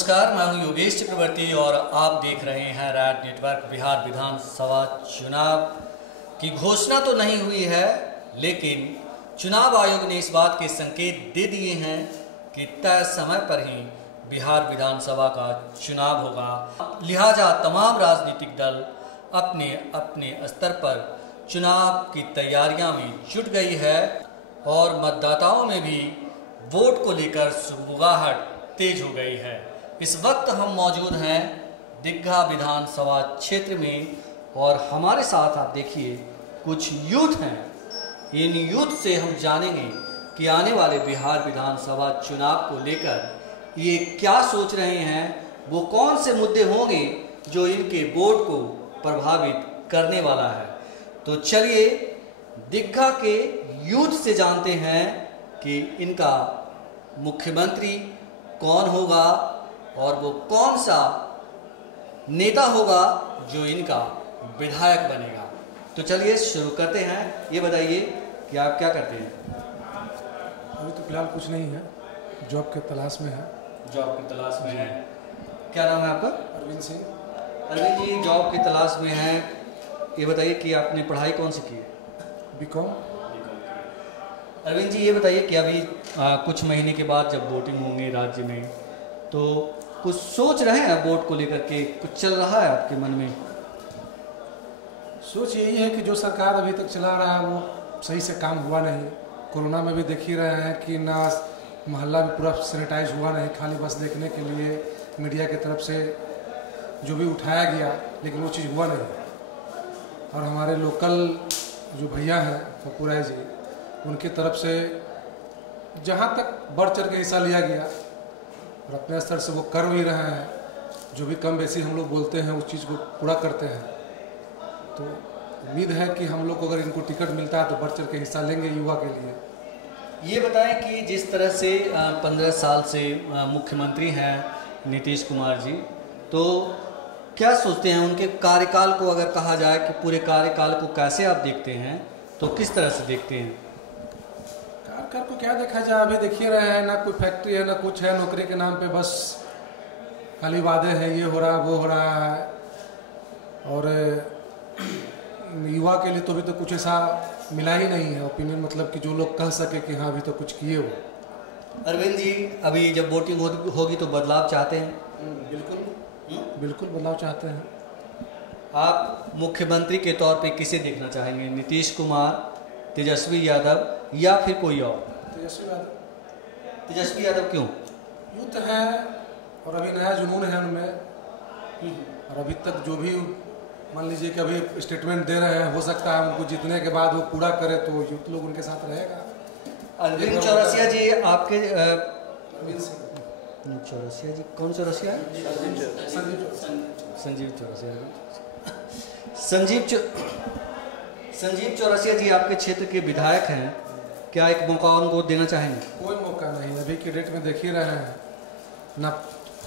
नमस्कार, मैं हूं योगेश चक्रवर्ती और आप देख रहे हैं रैड नेटवर्क। बिहार विधानसभा चुनाव की घोषणा तो नहीं हुई है, लेकिन चुनाव आयोग ने इस बात के संकेत दे दिए हैं कि तय समय पर ही बिहार विधानसभा का चुनाव होगा। लिहाजा तमाम राजनीतिक दल अपने अपने स्तर पर चुनाव की तैयारियां में जुट गई है और मतदाताओं में भी वोट को लेकर सुगबुगाहट तेज हो गई है। इस वक्त हम मौजूद हैं दीघा विधानसभा क्षेत्र में और हमारे साथ आप देखिए कुछ यूथ हैं। इन यूथ से हम जानेंगे कि आने वाले बिहार विधानसभा चुनाव को लेकर ये क्या सोच रहे हैं, वो कौन से मुद्दे होंगे जो इनके वोट को प्रभावित करने वाला है। तो चलिए दीघा के यूथ से जानते हैं कि इनका मुख्यमंत्री कौन होगा और वो कौन सा नेता होगा जो इनका विधायक बनेगा। तो चलिए शुरू करते हैं। ये बताइए कि आप क्या करते हैं? अभी तो फिलहाल कुछ नहीं है, जॉब के तलाश में है। जॉब की तलाश में है। क्या नाम है आपका? अरविंद सिंह। अरविंद जी जॉब की तलाश में हैं। ये बताइए कि आपने पढ़ाई कौन सी की है? बीकॉम। अरविंद जी ये बताइए कि अभी कुछ महीने के बाद जब वोटिंग होंगे राज्य में, तो कुछ सोच रहे हैं वोट को लेकर के? कुछ चल रहा है आपके मन में? सोच यही है कि जो सरकार अभी तक चला रहा है वो सही से काम हुआ नहीं। कोरोना में भी देख ही रहे हैं कि ना मोहल्ला भी पूरा सैनिटाइज हुआ नहीं, खाली बस देखने के लिए मीडिया की तरफ से जो भी उठाया गया, लेकिन वो चीज़ हुआ नहीं। और हमारे लोकल जो भैया हैं पप्पू राय जी, उनकी तरफ से जहाँ तक बढ़ चढ़ के हिस्सा लिया गया और अपने स्तर से वो कर भी रहे हैं। जो भी कम बेसी हम लोग बोलते हैं उस चीज़ को पूरा करते हैं। तो उम्मीद है कि हम लोग को अगर इनको टिकट मिलता है तो बढ़ चढ़ के हिस्सा लेंगे युवा के लिए। ये बताएं कि जिस तरह से 15 साल से मुख्यमंत्री हैं नीतीश कुमार जी, तो क्या सोचते हैं उनके कार्यकाल को? अगर कहा जाए कि पूरे कार्यकाल को कैसे आप देखते हैं, तो किस तरह से देखते हैं? कार्यकाल को क्या देखा जाए, अभी देखिए रहे हैं ना कोई फैक्ट्री है ना कुछ है। नौकरी के नाम पे बस खाली वादे हैं, ये हो रहा वो हो रहा है। और युवा के लिए तो अभी तो कुछ ऐसा मिला ही नहीं है ओपिनियन, मतलब कि जो लोग कह सके कि हाँ अभी तो कुछ किए वो। अरविंद जी अभी जब वोटिंग होगी तो बदलाव चाहते हैं? बिल्कुल बदलाव चाहते हैं। आप मुख्यमंत्री के तौर पे किसे देखना चाहेंगे? नीतीश कुमार, तेजस्वी यादव या फिर कोई और? तेजस्वी यादव। तेजस्वी यादव क्यों? यूथ है और अभी नया जुनून है उनमें। और अभी तक जो भी मान लीजिए कि अभी स्टेटमेंट दे रहे हैं, हो सकता है उनको जीतने के बाद वो पूरा करे तो यूथ लोग उनके साथ रहेगा। अरविंद चौरसिया जी आपके अरविंद सिंह चौरसिया जी, कौन चौरसिया है? संजीव संजीव चौरसिया जी आपके क्षेत्र के विधायक हैं। क्या एक मौका उनको देना चाहेंगे? कोई मौका नहीं। अभी के डेट में देख ही रहे हैं ना,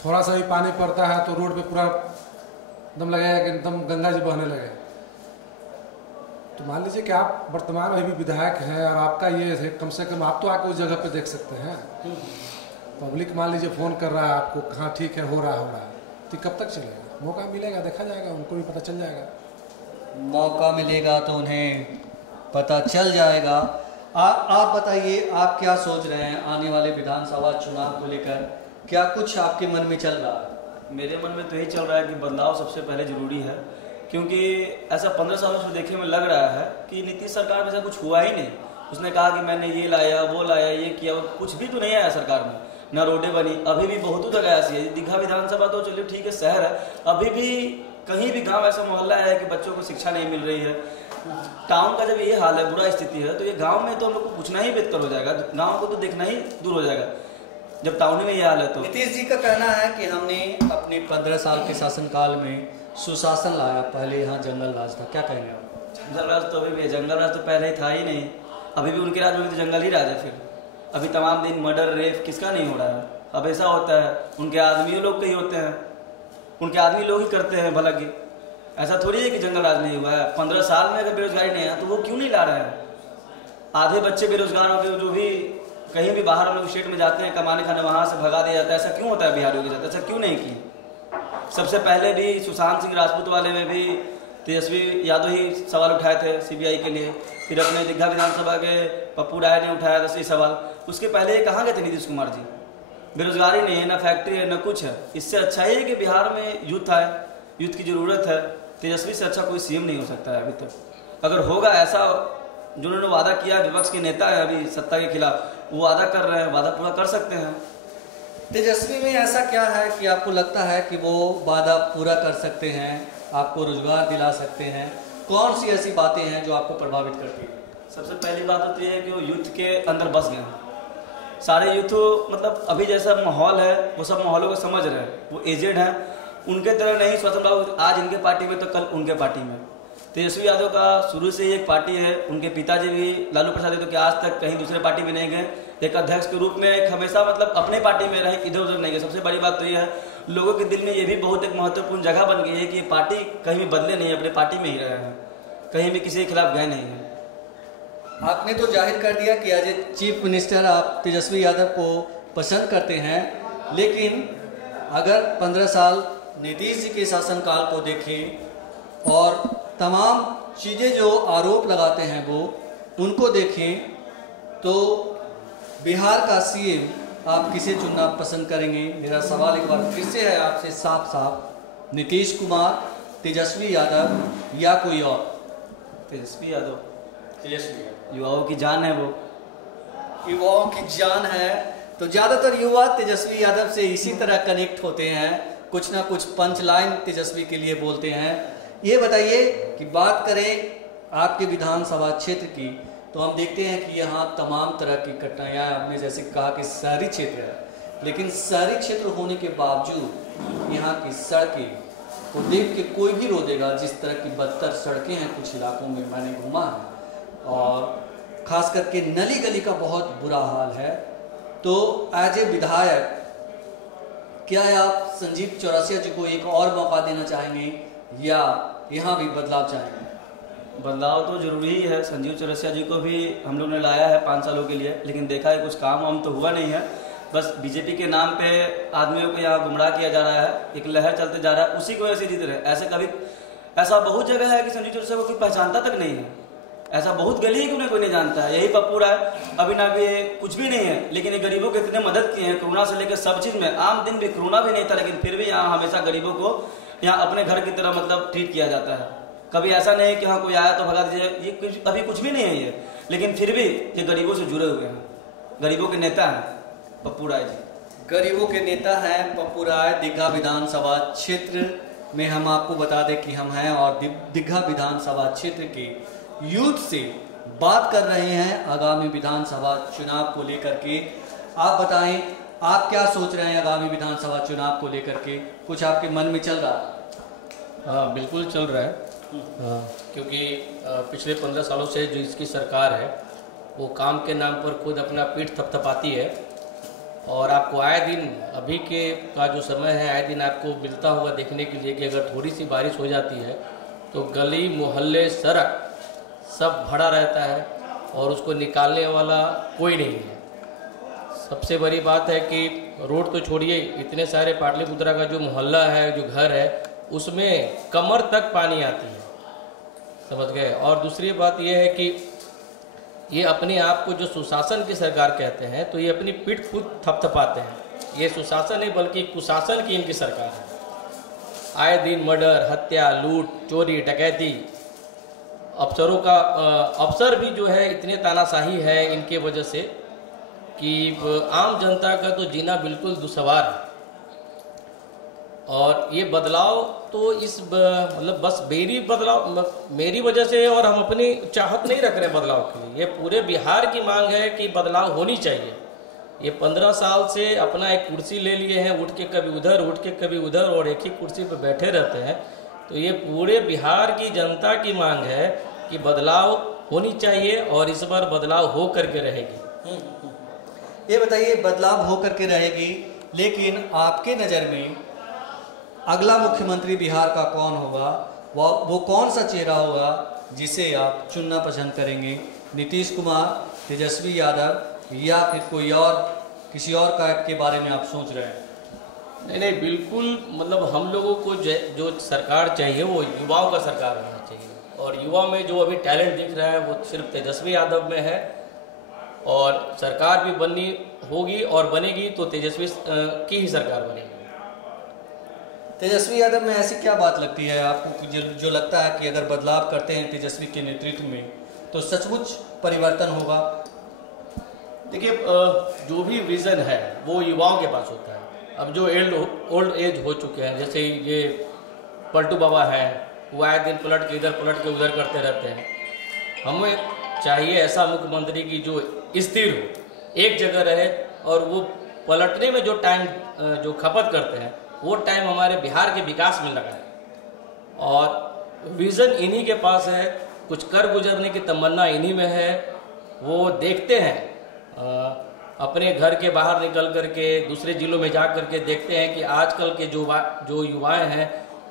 थोड़ा सा भी पानी पड़ता है तो रोड पे पूरा एकदम लगेगा कि एकदम गंगा जी बहने लगे। तो मान लीजिए कि आप वर्तमान में भी विधायक हैं और आपका ये है, कम से कम आप तो आके उस जगह पे देख सकते हैं। पब्लिक मान लीजिए फ़ोन कर रहा है आपको, कहाँ ठीक है, हो रहा है, तो कब तक चलेगा? मौका मिलेगा, देखा जाएगा, उनको भी पता चल जाएगा। मौका मिलेगा तो उन्हें पता चल जाएगा। आप बताइए, आप क्या सोच रहे हैं आने वाले विधानसभा चुनाव को लेकर? क्या कुछ आपके मन में चल रहा है? मेरे मन में तो यही चल रहा है कि बदलाव सबसे पहले ज़रूरी है, क्योंकि ऐसा 15 सालों से देखने में लग रहा है कि नीतीश सरकार में ऐसा कुछ हुआ ही नहीं। उसने कहा कि मैंने ये लाया, वो लाया, ये किया, कुछ भी तो नहीं आया सरकार में। ना रोडें बनी, अभी भी बहुत तक ऐसी है। दीघा विधानसभा तो चलिए ठीक है, शहर है, अभी भी कहीं भी गांव ऐसा मोहल्ला है कि बच्चों को शिक्षा नहीं मिल रही है। टाउन का जब ये हाल है, बुरा स्थिति है, तो ये गांव में तो हम लोग को पूछना ही बेहतर हो जाएगा। गांव को तो देखना ही दूर हो जाएगा जब टाउन में ये हाल है। तो नीतीश जी का कहना है कि हमने अपने 15 साल के शासनकाल में सुशासन लाया, पहले यहाँ जंगल राज था। क्या कहेंगे आप? जंगल राज तो अभी भी है, जंगल राज तो पहले ही था ही नहीं। अभी भी उनके राज में तो जंगल ही राज है। फिर अभी तमाम दिन मर्डर रेप किसका नहीं हो रहा है? अब ऐसा होता है उनके आदमी लोग के ही होते हैं, उनके आदमी लोग ही करते हैं भला की। ऐसा थोड़ी है कि जंगल राज नहीं हुआ है। 15 साल में अगर बेरोजगारी नहीं है तो वो क्यों नहीं ला रहे हैं? आधे बच्चे बेरोजगार हो गए, जो भी कहीं भी बाहर हम लोग स्टेट में जाते हैं कमाने खाने, वहाँ से भगा दिया जाता है। ऐसा क्यों होता है बिहारियों के साथ? ऐसा क्यों नहीं किए? सबसे पहले भी सुशांत सिंह राजपूत वाले में भी तेजस्वी यादव ही सवाल उठाए थे सीबीआई के लिए। फिर अपने दीघा विधानसभा के पप्पू राय ने उठाया था सही सवाल। उसके पहले ये कहाँ गए थे नीतीश कुमार जी? बेरोजगारी नहीं है, ना फैक्ट्री है, ना कुछ है। इससे अच्छा ही है कि बिहार में यूथ आए, यूथ की ज़रूरत है। तेजस्वी से अच्छा कोई सीएम नहीं हो सकता है अभी तक। अगर होगा ऐसा, जिन्होंने वादा किया, विपक्ष के नेता है अभी सत्ता के खिलाफ, वो वादा कर रहे हैं, वादा पूरा कर सकते हैं। तेजस्वी में ऐसा क्या है कि आपको लगता है कि वो वादा पूरा कर सकते हैं, आपको रोजगार दिला सकते हैं? कौन सी ऐसी बातें हैं जो आपको प्रभावित करती है? सबसे पहली बात तो ये है कि वो यूथ के अंदर बस गए हैं। सारे यूथ मतलब अभी जैसा माहौल है वो सब माहौलों को समझ रहे हैं। वो एजेड हैं, उनके तरह नहीं स्वतंत्र आज इनके पार्टी में तो कल उनके पार्टी में। तेजस्वी यादव का शुरू से ही एक पार्टी है। उनके पिताजी भी लालू प्रसाद यादव के आज तक कहीं दूसरे पार्टी में नहीं गए। एक अध्यक्ष के रूप में एक हमेशा मतलब अपने पार्टी में रहे, इधर उधर नहीं गए। सबसे बड़ी बात तो ये है, लोगों के दिल में ये भी बहुत एक महत्वपूर्ण जगह बन गई है कि ये पार्टी कहीं भी बदले नहीं, अपने पार्टी में ही रहे हैं, कहीं भी किसी के खिलाफ गए नहीं हैं। आपने तो जाहिर कर दिया कि एज ए चीफ मिनिस्टर आप तेजस्वी यादव को पसंद करते हैं, लेकिन अगर 15 साल नीतीश जी के शासनकाल को देखें और तमाम चीज़ें जो आरोप लगाते हैं वो उनको देखें, तो बिहार का सीएम आप किसे चुनना पसंद करेंगे? मेरा सवाल एक बार फिर से है आपसे साफ साफ, नीतीश कुमार, तेजस्वी यादव या कोई और? तेजस्वी यादव। तेजस्वी यादव युवाओं की जान है, वो युवाओं की जान है, तो ज़्यादातर युवा तेजस्वी यादव से इसी तरह कनेक्ट होते हैं, कुछ ना कुछ पंच लाइन तेजस्वी के लिए बोलते हैं। ये बताइए कि बात करें आपके विधानसभा क्षेत्र की, तो हम देखते हैं कि यहाँ तमाम तरह की कठिनाइयाँ, आपने जैसे कहा कि शहरी क्षेत्र है, लेकिन शहरी क्षेत्र होने के बावजूद यहाँ की सड़कें को देख के कोई भी रो देगा। जिस तरह की बदतर सड़कें हैं कुछ इलाकों में, मैंने घूमा है, और ख़ास करके नली गली का बहुत बुरा हाल है। तो एज ए विधायक क्या आप संजीव चौरसिया जी को एक और मौका देना चाहेंगे या यहाँ भी बदलाव चाहेंगे? बदलाव तो जरूरी ही है। संजीव चौरसिया जी को भी हम लोग ने लाया है 5 सालों के लिए, लेकिन देखा है कुछ काम वाम तो हुआ नहीं है। बस बीजेपी के नाम पे आदमियों को यहाँ गुमराह किया जा रहा है, एक लहर चलते जा रहा है, उसी को ऐसे जीत रहे हैं। ऐसा बहुत जगह है कि संजीव चौरसिया को कोई पहचानता तक नहीं है। ऐसा बहुत गली है कि उन्हें कोई नहीं जानता है। यही पप्पू राय अभी ना भी कुछ भी नहीं है, लेकिन ये गरीबों की इतने मदद किए हैं कोरोना से लेकर सब चीज़ में। आम दिन भी कोरोना भी नहीं था, लेकिन फिर भी यहाँ हमेशा गरीबों को यहाँ अपने घर की तरह मतलब ट्रीट किया जाता है। कभी ऐसा नहीं कि हाँ कोई आया तो भगा दीजिए, ये अभी कुछ भी नहीं है ये, लेकिन फिर भी ये गरीबों से जुड़े हुए हैं। गरीबों के नेता हैं पप्पू राय जी, गरीबों के नेता हैं पप्पू राय। दीघा विधानसभा क्षेत्र में हम आपको बता दें कि हम हैं और दीघा विधानसभा क्षेत्र के यूथ से बात कर रहे हैं आगामी विधानसभा चुनाव को लेकर के। आप बताएं, आप क्या सोच रहे हैं आगामी विधानसभा चुनाव को लेकर के? कुछ आपके मन में चल रहा है? हाँ, बिल्कुल चल रहा है। क्योंकि पिछले 15 सालों से जो इसकी सरकार है वो काम के नाम पर खुद अपना पीठ थपथपाती है, और आपको आए दिन अभी के का जो समय है आए दिन आपको मिलता होगा देखने के लिए कि अगर थोड़ी सी बारिश हो जाती है तो गली मोहल्ले सड़क सब भरा रहता है और उसको निकालने वाला कोई नहीं है। सबसे बड़ी बात है कि रोड तो छोड़िए, इतने सारे पाटलिपुत्रा का जो मोहल्ला है, जो घर है, उसमें कमर तक पानी आती है, समझ गए। और दूसरी बात यह है कि ये अपने आप को जो सुशासन की सरकार कहते हैं, तो ये अपनी पीठ खुद थपथपाते हैं। ये सुशासन नहीं बल्कि कुशासन की इनकी सरकार है। आए दिन मर्डर, हत्या, लूट, चोरी, डकैती, अफसरों का अफसर भी जो है इतने तानाशाही है इनके वजह से कि आम जनता का तो जीना बिल्कुल दुश्वार है। और ये बदलाव तो इस मतलब बस मेरी वजह से, और हम अपनी चाहत नहीं रख रहे बदलाव के लिए। ये पूरे बिहार की मांग है कि बदलाव होनी चाहिए। ये 15 साल से अपना एक कुर्सी ले लिए हैं, उठ के कभी उधर उठ के कभी उधर, और एक ही कुर्सी पर बैठे रहते हैं। तो ये पूरे बिहार की जनता की मांग है कि बदलाव होनी चाहिए, और इस बार बदलाव हो करके रहेगी। ये बताइए, बदलाव हो करके रहेगी, लेकिन आपके नज़र में अगला मुख्यमंत्री बिहार का कौन होगा? वो कौन सा चेहरा होगा जिसे आप चुनना पसंद करेंगे? नीतीश कुमार, तेजस्वी यादव या फिर कोई और किसी और का के बारे में आप सोच रहे हैं? नहीं नहीं, बिल्कुल मतलब हम लोगों को जो सरकार चाहिए वो युवाओं का सरकार होना चाहिए, और युवा में जो अभी टैलेंट दिख रहा है वो सिर्फ तेजस्वी यादव में है, और सरकार भी बननी होगी और बनेगी तो तेजस्वी की ही सरकार बनेगी। तेजस्वी यादव में ऐसी क्या बात लगती है आपको जो लगता है कि अगर बदलाव करते हैं तेजस्वी के नेतृत्व में तो सचमुच परिवर्तन होगा? देखिए, जो भी विज़न है वो युवाओं के पास होता है। अब जो ओल्ड एज हो चुके हैं, जैसे ये पलटू बाबा है, वो आए दिन पलट के इधर पलट के उधर करते रहते हैं। हमें चाहिए ऐसा मुख्यमंत्री की जो स्थिर हो, एक जगह रहे, और वो पलटने में जो टाइम जो खपत करते हैं वो टाइम हमारे बिहार के विकास में लगा है, और विज़न इन्हीं के पास है, कुछ कर गुजरने की तमन्ना इन्हीं में है। वो देखते हैं अपने घर के बाहर निकल करके दूसरे जिलों में जा करके देखते हैं कि आजकल के जो युवाएं हैं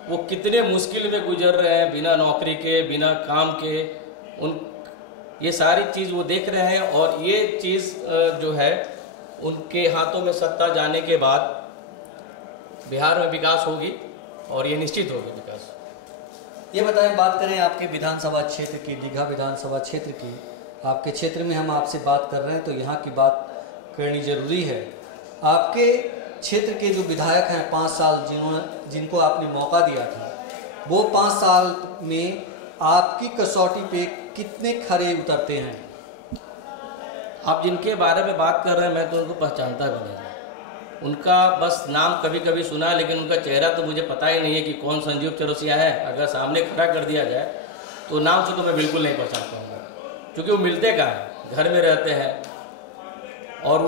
वो कितने मुश्किल में गुजर रहे हैं, बिना नौकरी के, बिना काम के। ये सारी चीज़ वो देख रहे हैं, और ये चीज़ जो है उनके हाथों में सत्ता जाने के बाद बिहार में विकास होगी, और ये निश्चित होगी विकास। ये बताएं, बात करें आपके विधानसभा क्षेत्र की, दीघा विधानसभा क्षेत्र की। आपके क्षेत्र में हम आपसे बात कर रहे हैं तो यहाँ की बात करनी ज़रूरी है। आपके क्षेत्र के जो विधायक हैं 5 साल जिनको आपने मौका दिया था, वो 5 साल में आपकी कसौटी पे कितने खरे उतरते हैं? आप जिनके बारे में बात कर रहे हैं मैं तो उनको पहचानता भी नहीं, उनका बस नाम कभी कभी सुना है, लेकिन उनका चेहरा तो मुझे पता ही नहीं है कि कौन संजीव चौरसिया है। अगर सामने खड़ा कर दिया जाए तो नाम से तो मैं बिल्कुल नहीं पहचान पाऊँगा, क्योंकि वो मिलते कहाँ हैं, घर में रहते हैं। और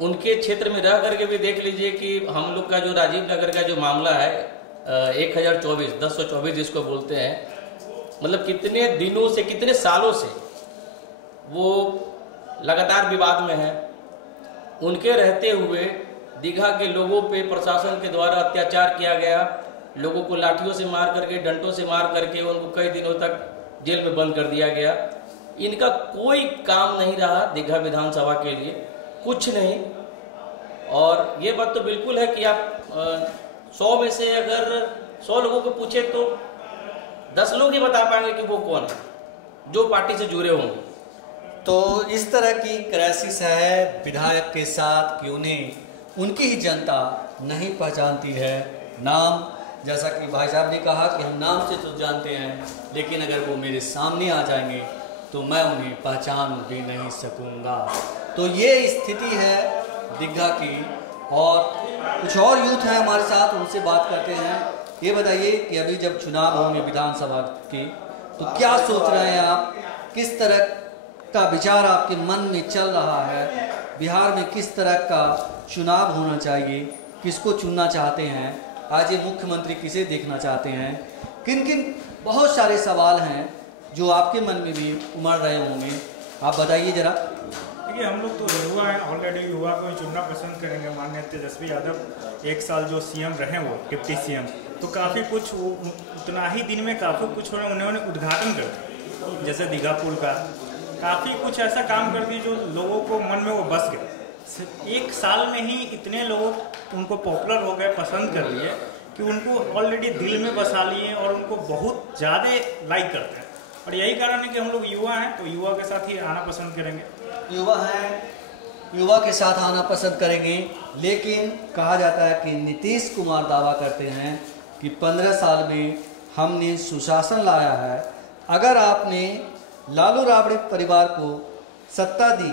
उनके क्षेत्र में रह करके भी देख लीजिए कि हम लोग का जो राजीव नगर का जो मामला है 1024 जिसको बोलते हैं, मतलब कितने दिनों से, कितने सालों से वो लगातार विवाद में है। उनके रहते हुए दीघा के लोगों पे प्रशासन के द्वारा अत्याचार किया गया, लोगों को लाठियों से मार करके, डंडों से मार करके उनको कई दिनों तक जेल में बंद कर दिया गया। इनका कोई काम नहीं रहा दीघा विधानसभा के लिए, कुछ नहीं। और ये बात तो बिल्कुल है कि आप 100 में से अगर 100 लोगों को पूछे तो 10 लोग ही बता पाएंगे कि वो कौन है जो पार्टी से जुड़े होंगे। तो इस तरह की क्राइसिस है विधायक के साथ कि उन्हें उनकी ही जनता नहीं पहचानती है। नाम, जैसा कि भाई साहब ने कहा कि हम नाम से तो जानते हैं, लेकिन अगर वो मेरे सामने आ जाएंगे तो मैं उन्हें पहचान भी नहीं सकूंगा। तो ये स्थिति है दीघा की। और कुछ और यूथ हैं हमारे साथ, उनसे बात करते हैं। ये बताइए कि अभी जब चुनाव होंगे विधानसभा के, तो क्या सोच रहे हैं आप? किस तरह का विचार आपके मन में चल रहा है? बिहार में किस तरह का चुनाव होना चाहिए? किसको चुनना चाहते हैं? आज ये मुख्यमंत्री किसे देखना चाहते हैं? किन किन बहुत सारे सवाल हैं जो आपके मन में भी उमड़ रहे होंगे, आप बताइए जरा। देखिए, हम लोग तो युवा हैं, ऑलरेडी युवा को ही चुनना पसंद करेंगे। माननीय तेजस्वी यादव 1 साल जो सीएम रहे, वो डिप्टी सीएम, तो काफ़ी कुछ उतना ही दिन में काफ़ी कुछ उन्होंने उद्घाटन कर दिया, जैसे दीघा पुल का काफ़ी कुछ ऐसा काम कर दिया जो लोगों को मन में वो बस गए। सिर्फ 1 साल में ही इतने लोग उनको पॉपुलर हो गए, पसंद कर लिए कि उनको ऑलरेडी दिल में बसा लिए और उनको बहुत ज़्यादा लाइक करते हैं। और यही कारण है कि हम लोग युवा हैं, तो युवा के साथ ही आना पसंद करेंगे। युवा हैं, युवा के साथ आना पसंद करेंगे। लेकिन कहा जाता है कि नीतीश कुमार दावा करते हैं कि 15 साल में हमने सुशासन लाया है। अगर आपने लालू राबड़ी परिवार को सत्ता दी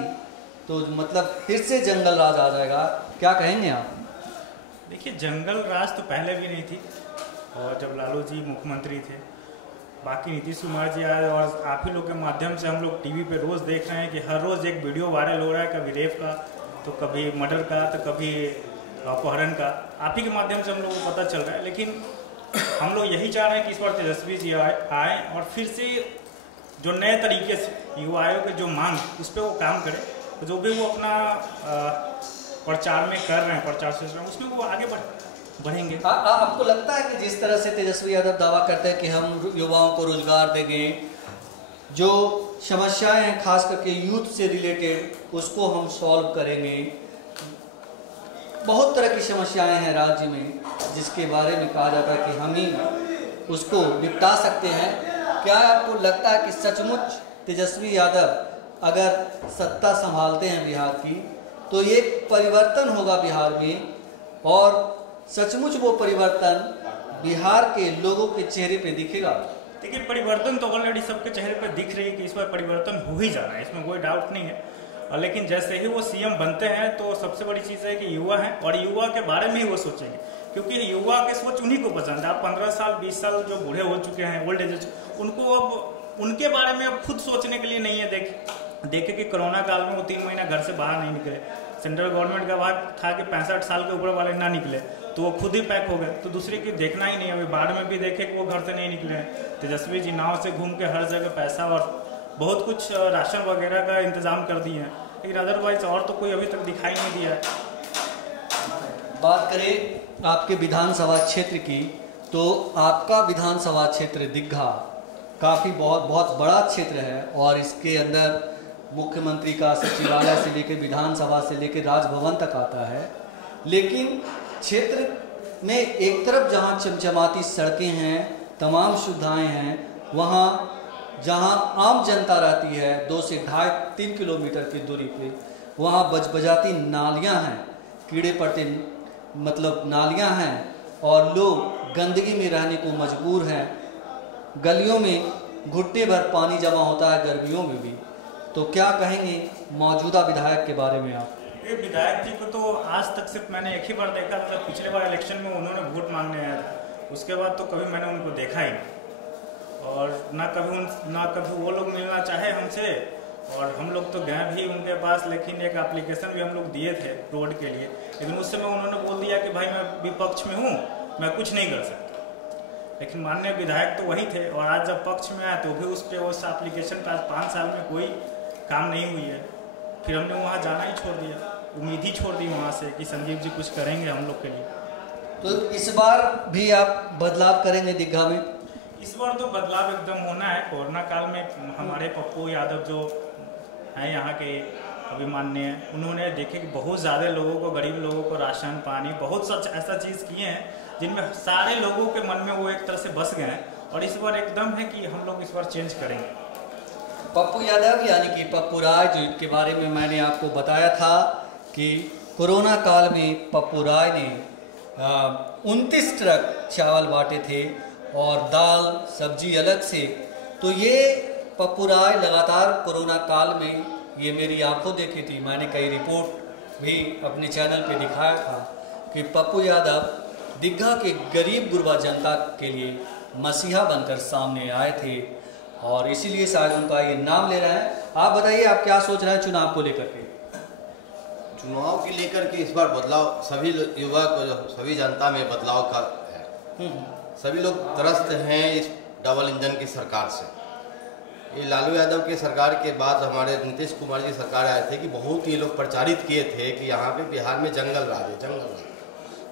तो मतलब फिर से जंगल राज आ जाएगा, क्या कहेंगे आप? देखिए, जंगल राज तो पहले भी नहीं थी, और जब लालू जी मुख्यमंत्री थे, बाकी नीतीश कुमार जी आए, और आप ही लोग के माध्यम से हम लोग टीवी पे रोज़ देख रहे हैं कि हर रोज़ एक वीडियो वायरल हो रहा है, कभी रेप का, तो कभी मर्डर का, तो कभी अपहरण का। आप ही के माध्यम से हम लोग को पता चल रहा है। लेकिन हम लोग यही चाह रहे हैं कि इस बार तेजस्वी जी आए और फिर से जो नए तरीके से युवा आयोग के जो मांग, उस पर वो काम करे। तो जो भी वो अपना प्रचार में कर रहे हैं, प्रचार से उसमें वो आगे बढ़ेंगे। आपको लगता है कि जिस तरह से तेजस्वी यादव दावा करते हैं कि हम युवाओं को रोजगार देंगे, जो समस्याएं हैं खास करके यूथ से रिलेटेड उसको हम सॉल्व करेंगे। बहुत तरह की समस्याएं हैं राज्य में जिसके बारे में कहा जाता है कि हम ही उसको निपटा सकते हैं। क्या आपको लगता है कि सचमुच तेजस्वी यादव अगर सत्ता संभालते हैं बिहार की तो ये परिवर्तन होगा बिहार में, और सचमुच वो परिवर्तन बिहार के लोगों के चेहरे पे दिखेगा? देखिए, परिवर्तन तो ऑलरेडी सबके चेहरे पे दिख रही है कि इस बार परिवर्तन हो ही जाना है, इसमें कोई डाउट नहीं है। लेकिन जैसे ही वो सीएम बनते हैं तो सबसे बड़ी चीज़ है कि युवा हैं और युवा के बारे में ही वो सोचेंगे, क्योंकि युवा के सोच उन्हीं को पसंद है। आप 15 साल 20 साल जो बूढ़े हो चुके हैं, ओल्ड एज, उनको अब उनके बारे में अब खुद सोचने के लिए नहीं है। देखे कि कोरोना काल में वो 3 महीना घर से बाहर नहीं निकले, सेंट्रल गवर्नमेंट का बात था कि 65 साल के ऊपर वाले ना निकले तो वो खुद ही पैक हो गए, तो दूसरे की देखना ही नहीं। अभी बाढ़ में भी देखे कि वो घर से नहीं निकले हैं। तेजस्वी जी नाव से घूम के हर जगह पैसा और बहुत कुछ राशन वगैरह का इंतजाम कर दिए हैं, लेकिन अदरवाइज और तो कोई अभी तक दिखाई नहीं दिया है। बात करें आपके विधानसभा क्षेत्र की, तो आपका विधानसभा क्षेत्र दीघा काफ़ी बहुत बड़ा क्षेत्र है और इसके अंदर मुख्यमंत्री का सचिवालय से लेकर विधानसभा से लेकर राजभवन तक आता है। लेकिन क्षेत्र में एक तरफ जहां चमचमाती सड़कें हैं, तमाम सुविधाएं हैं, वहां जहां आम जनता रहती है 2 से 2.5-3 किलोमीटर की दूरी पे, वहां बजबजाती नालियां हैं, कीड़े पड़ते मतलब नालियां हैं और लोग गंदगी में रहने को मजबूर हैं। गलियों में घुटने भर पानी जमा होता है गर्मियों में भी। तो क्या कहेंगे मौजूदा विधायक के बारे में आप? ये विधायक जी को तो आज तक सिर्फ मैंने एक ही बार देखा था, पिछले बार इलेक्शन में उन्होंने वोट मांगने आया था, उसके बाद तो कभी मैंने उनको देखा ही नहीं। और ना कभी वो लोग मिलना चाहे हमसे, और हम लोग तो गए भी उनके पास, लेकिन एक एप्लीकेशन भी हम लोग दिए थे रोड के लिए, लेकिन उस समय उन्होंने बोल दिया कि भाई मैं विपक्ष में हूँ, मैं कुछ नहीं कर सकता। लेकिन माननीय विधायक तो वही थे, और आज जब पक्ष में आए तो भी उस एप्लीकेशन पर 5 साल में कोई काम नहीं हुई है। फिर हमने वहाँ जाना ही छोड़ दिया, उम्मीद ही छोड़ दी वहाँ से कि संजीव जी कुछ करेंगे हम लोग के लिए। तो इस बार भी आप बदलाव करेंगे दीघा में? इस बार तो बदलाव एकदम होना है। कोरोना काल में हमारे पप्पू यादव जो हैं यहाँ के अभिमान्य, उन्होंने देखे कि बहुत ज़्यादा लोगों को, गरीब लोगों को राशन पानी बहुत सच ऐसा चीज़ किए हैं जिनमें सारे लोगों के मन में वो एक तरह से बस गए हैं। और इस बार एकदम है कि हम लोग इस बार चेंज करेंगे। पप्पू यादव यानी कि पप्पू राय, जो इनके बारे में मैंने आपको बताया था कि कोरोना काल में पप्पू राय ने 29 ट्रक चावल बांटे थे और दाल सब्जी अलग से। तो ये पप्पू राय लगातार कोरोना काल में, ये मेरी आंखों देखी थी, मैंने कई रिपोर्ट भी अपने चैनल पे दिखाया था कि पप्पू यादव दीघा के गरीब गुरबा जनता के लिए मसीहा बनकर सामने आए थे और इसीलिए शायद उनका ये नाम ले रहे हैं। आप बताइए, आप क्या सोच रहे हैं चुनाव को लेकर के? चुनाव के लेकर के इस बार बदलाव सभी युवा को, सभी जनता में बदलाव का है। सभी लोग त्रस्त हैं इस डबल इंजन की सरकार से। ये लालू यादव की सरकार के बाद हमारे नीतीश कुमार जी सरकार आए थे कि बहुत ये लोग प्रचारित किए थे कि यहाँ पे बिहार में जंगल राज है, जंगल राज।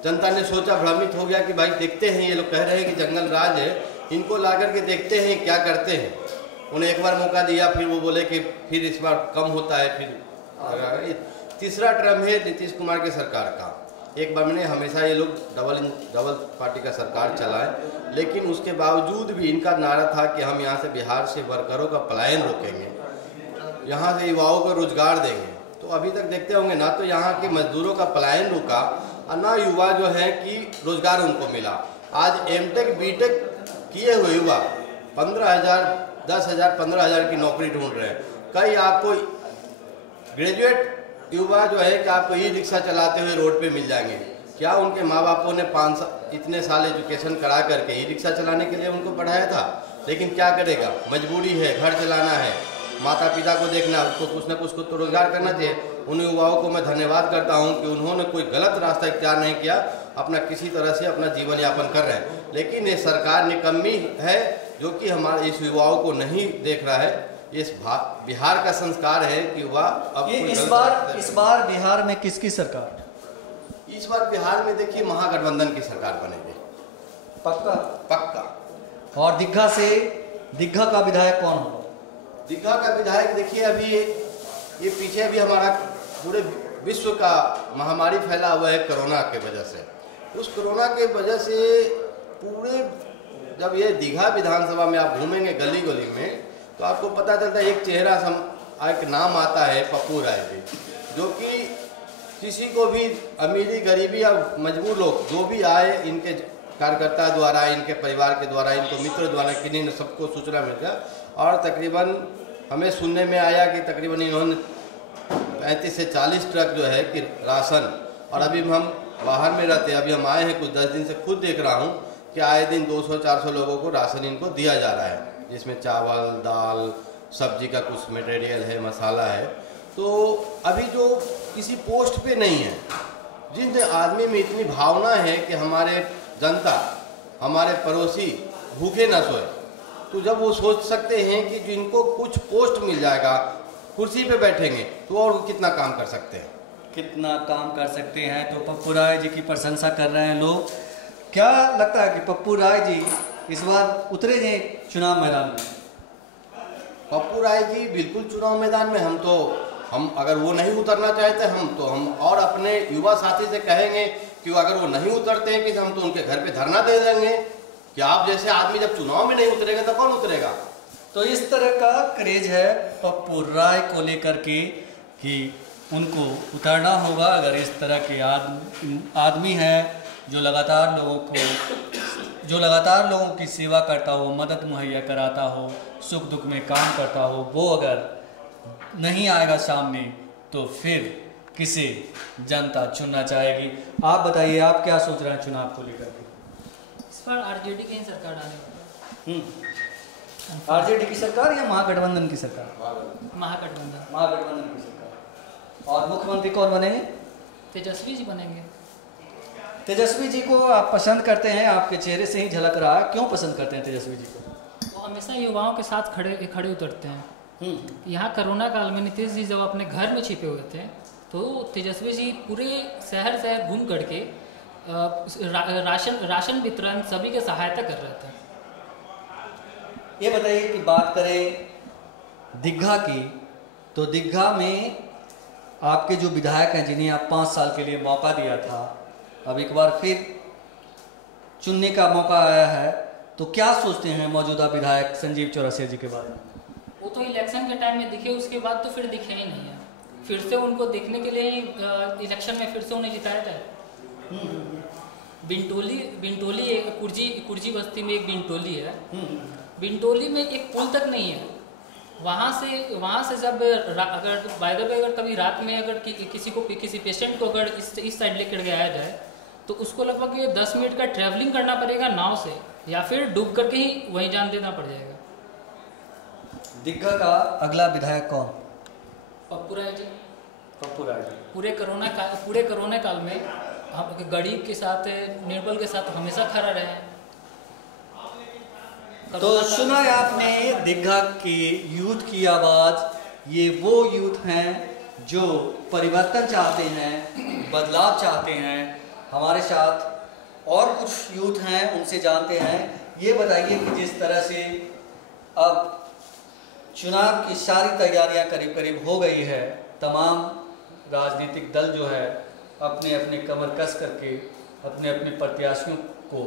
जनता ने सोचा, भ्रमित हो गया कि भाई देखते हैं, ये लोग कह रहे हैं कि जंगल राज है, इनको ला करके देखते हैं क्या करते हैं। उन्हें एक बार मौका दिया, फिर वो बोले कि फिर इस बार कम होता है। फिर तीसरा टर्म है नीतीश कुमार की सरकार का। एक बार मैंने हमेशा ये लोग डबल पार्टी का सरकार चलाए, लेकिन उसके बावजूद भी इनका नारा था कि हम यहाँ से बिहार से वर्करों का पलायन रोकेंगे, यहाँ से युवाओं को रोजगार देंगे। तो अभी तक देखते होंगे ना तो यहाँ के मजदूरों का पलायन रुका और ना युवा जो है कि रोजगार उनको मिला। आज एमटेक बीटेक किए हुए युवा 15,000, 10,000, 15,000 की नौकरी ढूंढ रहे हैं। कई आपको ग्रेजुएट युवा जो है कि आपको ई रिक्शा चलाते हुए रोड पे मिल जाएंगे। क्या उनके माँ बापों ने 5 साल इतने साल एजुकेशन करा करके ई रिक्शा चलाने के लिए उनको पढ़ाया था? लेकिन क्या करेगा, मजबूरी है, घर चलाना है, माता पिता को देखना, उसको कुछ ना कुछ तो रोजगार करना चाहिए। उन युवाओं को मैं धन्यवाद करता हूं कि उन्होंने कोई गलत रास्ता इख्तियार नहीं किया, अपना किसी तरह से अपना जीवन यापन कर रहे हैं। लेकिन ये सरकार निकम्मी है जो कि हमारे इस युवाओं को नहीं देख रहा है। इस बिहार का संस्कार है कि युवा अब इस बार बिहार में किसकी सरकार? इस बार बिहार में देखिए महागठबंधन की सरकार बनेगी, पक्का? पक्का। और दीघा का विधायक कौन होगा? दीघा का विधायक देखिए, अभी ये पीछे अभी हमारा पूरे विश्व का महामारी फैला हुआ है कोरोना के वजह से। उस कोरोना के वजह से पूरे, जब ये दीघा विधानसभा में आप घूमेंगे गली गली में, तो आपको पता चलता है एक चेहरा एक नाम आता है, पप्पू राय जी, जो कि किसी को भी अमीरी गरीबी या मजबूर लोग जो भी आए, इनके कार्यकर्ता द्वारा, इनके परिवार के द्वारा, इनको मित्र द्वारा, किन्हीं ने सबको सूचना मिल गया। और तकरीबन हमें सुनने में आया कि तकरीबन इन्होंने 35 से 40 ट्रक जो है कि राशन, और अभी हम बाहर में रहते हैं, अभी हम आए हैं कुछ 10 दिन से, खुद देख रहा हूँ कि आए दिन 200-400 लोगों को राशन इनको दिया जा रहा है, जिसमें चावल, दाल, सब्जी का कुछ मटेरियल है, मसाला है। तो अभी जो किसी पोस्ट पे नहीं है, जिन आदमी में इतनी भावना है कि हमारे जनता, हमारे पड़ोसी भूखे न सोए, तो जब वो सोच सकते हैं कि जिनको कुछ पोस्ट मिल जाएगा, कुर्सी पे बैठेंगे, तो और कितना काम कर सकते हैं, कितना काम कर सकते हैं। तो पप्पू राय जी की प्रशंसा कर रहे हैं लोग। क्या लगता है कि पप्पू राय जी इस बार उतरेंगे चुनाव मैदान में? पप्पू राय जी बिल्कुल चुनाव मैदान में। हम अगर वो नहीं उतरना चाहते, हम और अपने युवा साथी से कहेंगे कि अगर वो नहीं उतरते हैं कि हम तो उनके घर पे धरना दे देंगे कि आप जैसे आदमी जब चुनाव में नहीं उतरेगा तो कौन उतरेगा। तो इस तरह का क्रेज है पप्पू राय को लेकर के कि उनको उतरना होगा। अगर इस तरह के आदमी है जो लगातार लोगों की सेवा करता हो, मदद मुहैया कराता हो, सुख दुख में काम करता हो, वो अगर नहीं आएगा सामने तो फिर किसे जनता चुनना चाहेगी। आप बताइए, आप क्या सोच रहे हैं चुनाव को लेकर के? इस बार आरजेडी की ही सरकार आने वाली है। आरजेडी की सरकार या महागठबंधन की सरकार? महागठबंधन की सरकार। और मुख्यमंत्री कौन बनेंगे? तेजस्वी जी बनेंगे। तेजस्वी जी को आप पसंद करते हैं? आपके चेहरे से ही झलक रहा है। क्यों पसंद करते हैं तेजस्वी जी को? वो हमेशा युवाओं के साथ खड़े उतरते हैं। यहाँ कोरोना काल में नीतीश जी जब अपने घर में छिपे हुए थे, तो तेजस्वी जी पूरे शहर घूम करके राशन वितरण सभी के सहायता कर रहे थे। ये बताइए कि बात करें दीघा की, तो दीघा में आपके जो विधायक हैं, जिन्हें आप 5 साल के लिए मौका दिया था, अब एक बार फिर चुनने का मौका आया है, तो क्या सोचते हैं मौजूदा विधायक संजीव चौरसिया जी के बारे में? वो तो इलेक्शन के टाइम में दिखे, उसके बाद तो फिर दिखे ही नहीं है। फिर से उनको देखने के लिए इलेक्शन में फिर से उन्हें जिताया जाए। बिंटोली एक कुर्जी बस्ती में एक बिंटोली है। बिंटोली में एक पुल तक नहीं है। वहाँ से जब अगर बाय द वे अगर कभी रात में अगर किसी पेशेंट को अगर इस साइड लेकर गया जाए, तो उसको लगभग 10 मिनट का ट्रैवलिंग करना पड़ेगा नाव से, या फिर डूब करके ही वहीं जान देना पड़ जाएगा। दीघा का अगला विधायक कौन? पप्पू राय जी। पूरे कोरोना काल में हम गरीब के साथ, निर्बल के साथ हमेशा खड़ा रहे हैं। तो सुना है आपने दीघा की यूथ की आवाज़। ये वो यूथ हैं जो परिवर्तन चाहते हैं, बदलाव चाहते हैं। हमारे साथ और कुछ यूथ हैं, उनसे जानते हैं। ये बताइए कि जिस तरह से अब चुनाव की सारी तैयारियां करीब करीब हो गई है, तमाम राजनीतिक दल जो है अपने अपने कमर कस करके अपने अपने प्रत्याशियों को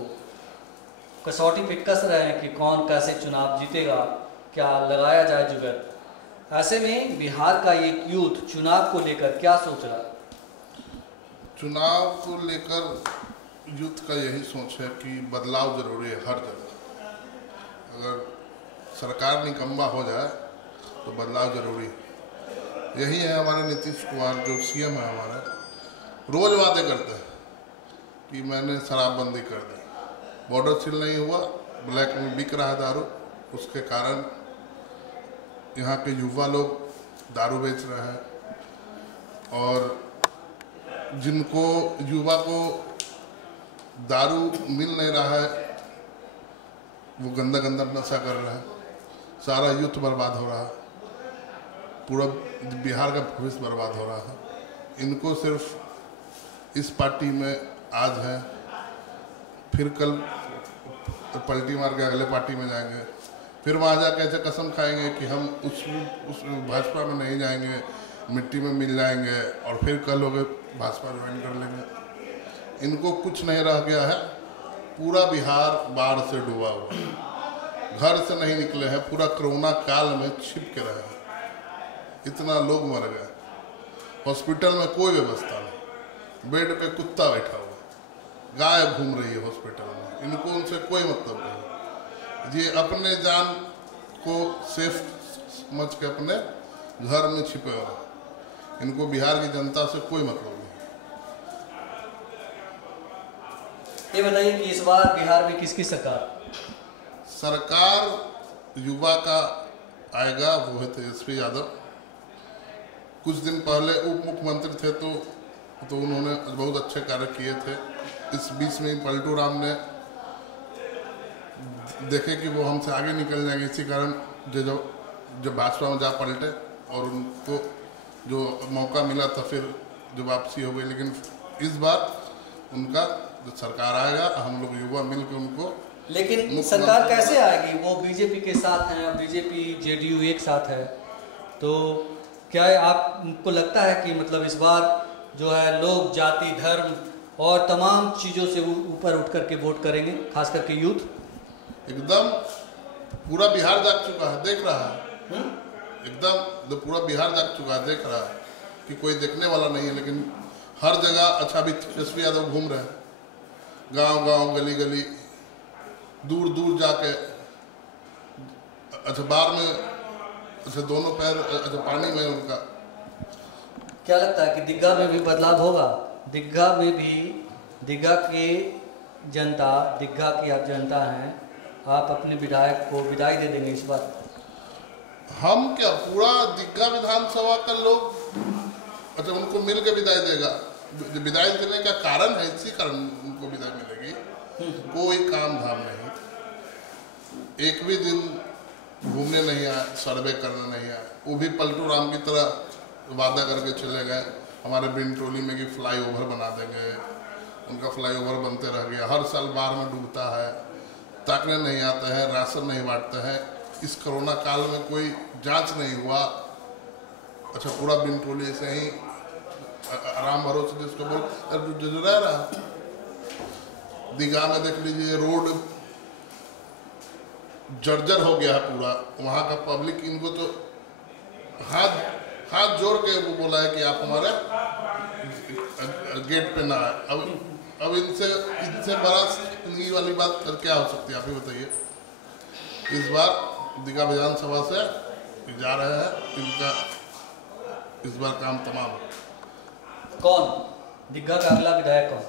कसौटी पे कस रहे हैं कि कौन कैसे चुनाव जीतेगा, क्या लगाया जाए जुगाड़। ऐसे में बिहार का एक यूथ चुनाव को लेकर क्या सोच रहा है? चुनाव को लेकर यूथ का यही सोच है कि बदलाव जरूरी है हर जगह। अगर सरकार निकम्मा हो जाए तो बदलाव जरूरी है। यही है हमारे नीतीश कुमार जो सीएम है हमारे, रोज वादे करते हैं कि मैंने शराबबंदी कर दी, बॉर्डर सील नहीं हुआ, ब्लैक में बिक रहा है दारू, उसके कारण यहाँ के युवा लोग दारू बेच रहे हैं। और जिनको युवा को दारू मिल नहीं रहा है, वो गंदा गंदा नशा कर रहे हैं, सारा यूथ बर्बाद हो रहा है, पूरा बिहार का भविष्य बर्बाद हो रहा है। इनको सिर्फ इस पार्टी में आज है, फिर कल पलटी मार के अगले पार्टी में जाएंगे, फिर वहाँ जाके ऐसे कसम खाएंगे कि हम उस भाजपा में नहीं जाएंगे, मिट्टी में मिल जाएंगे और फिर कल हो गए भाजपा ज्वाइन कर लेंगे। इनको कुछ नहीं रह गया है। पूरा बिहार बाढ़ से डूबा हुआ है, घर से नहीं निकले हैं, पूरा कोरोना काल में छिप के रहे हैं, इतना लोग मर गए। हॉस्पिटल में कोई व्यवस्था नहीं, बेड पे कुत्ता बैठा हुआ, गाय घूम रही है हॉस्पिटल में, इनको उनसे कोई मतलब नहीं। ये अपने जान को सेफ समझ के अपने घर में छिपे हुए हैं, इनको बिहार की जनता से कोई मतलब नहीं। ये बताइए कि इस बार बिहार में किसकी सरकार युवा का आएगा, वो है तेजस्वी यादव। कुछ दिन पहले उप मुख्यमंत्री थे तो उन्होंने बहुत अच्छे कार्य किए थे। इस बीच में पलटू राम ने देखे कि वो हमसे आगे निकल जाएंगे, इसी कारण जो भाजपा में जा पलटे और उनको जो मौका मिला था फिर जो वापसी हो गई। लेकिन इस बार उनका जो सरकार आएगा, हम लोग युवा मिलकर उनको। लेकिन सरकार कैसे आएगी? वो बीजेपी के साथ हैं, बीजेपी जेडीयू एक साथ है, तो क्या आपको लगता है कि मतलब इस बार जो है लोग जाति धर्म और तमाम चीज़ों से ऊपर उठ करके वोट करेंगे, खास करके यूथ? एकदम पूरा बिहार जाग चुका है, देख रहा है। एकदम तो पूरा बिहार जाग चुका है, देख रहा है कि कोई देखने वाला नहीं है। लेकिन हर जगह अच्छा भी तेजस्वी यादव घूम रहे हैं, गांव-गांव, गली-गली, दूर-दूर जाके, अच्छा बार में, अच्छा दोनों पैर अच्छा पानी में उनका। क्या लगता है कि दीघा में भी बदलाव होगा? दीघा में भी, दीघा की जनता, दीघा की आप जनता हैं, आप अपने विधायक को विदाई दे देंगे इस बार? हम क्या, पूरा दीघा विधानसभा का लोग अच्छा उनको मिल के विदाई देगा। विदाई देने का कारण है, इसी कारण उनको विदाई मिलेगी। कोई काम धाम नहीं, एक भी दिन घूमने नहीं आए, सर्वे करने नहीं आए। वो भी पलटू राम की तरह वादा करके चले गए हमारे बिनटोली में कि फ्लाईओवर बना देंगे। उनका फ्लाईओवर बनते रह गया, हर साल बाढ़ में डूबता है, ताकने नहीं आते हैं, राशन नहीं बांटते हैं। इस कोरोना काल में कोई जांच नहीं हुआ। अच्छा पूरा बिनटोली से ही आराम भरोसे जिसको बोल रह रहा। दीघा में देख लीजिए, रोड जर्जर हो गया है पूरा। वहाँ का पब्लिक इनको तो हाथ जोड़ के वो बोला है कि आप हमारे गेट पे ना आए। अब इनसे बड़ा जिंदगी वाली बात क्या हो सकती है, आप ही बताइए। इस बार दीघा विधानसभा से जा रहे हैं, इनका इस बार काम तमाम है। कौन दीघा का अगला विधायक कौन?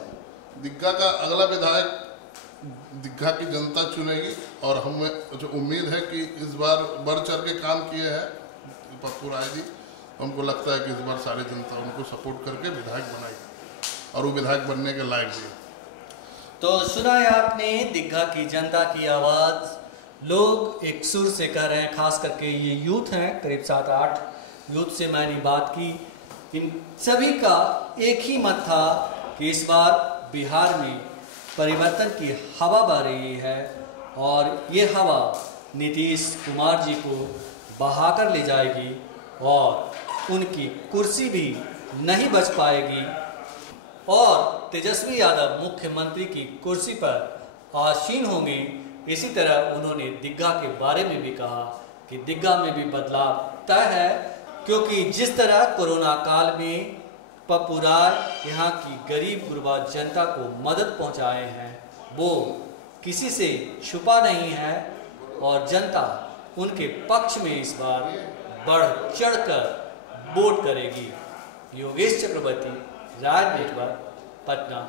दीघा का अगला विधायक दीघा की जनता चुनेगी और हमें जो उम्मीद है कि इस बार बढ़ चढ़ के काम किए हैं पप्पू राय जी, हमको लगता है कि इस बार सारी जनता उनको सपोर्ट करके विधायक बनाएगी और वो विधायक बनने के लायक भी है। तो सुना है आपने दीघा की जनता की आवाज़। लोग एक सुर से कह रहे हैं, खास करके ये यूथ हैं, करीब 7-8 यूथ से मैंने बात की। इन सभी का एक ही मत था कि इस बार बिहार में परिवर्तन की हवा बह रही है और ये हवा नीतीश कुमार जी को बहाकर ले जाएगी और उनकी कुर्सी भी नहीं बच पाएगी और तेजस्वी यादव मुख्यमंत्री की कुर्सी पर आसीन होंगे। इसी तरह उन्होंने दीघा के बारे में भी कहा कि दीघा में भी बदलाव तय है, क्योंकि जिस तरह कोरोना काल में पप्पू राय यहाँ की गरीब गुरबा जनता को मदद पहुँचाए हैं, वो किसी से छुपा नहीं है और जनता उनके पक्ष में इस बार बढ़ चढ़कर वोट करेगी। योगेश चक्रवर्ती, राज नेटवर्क, पटना।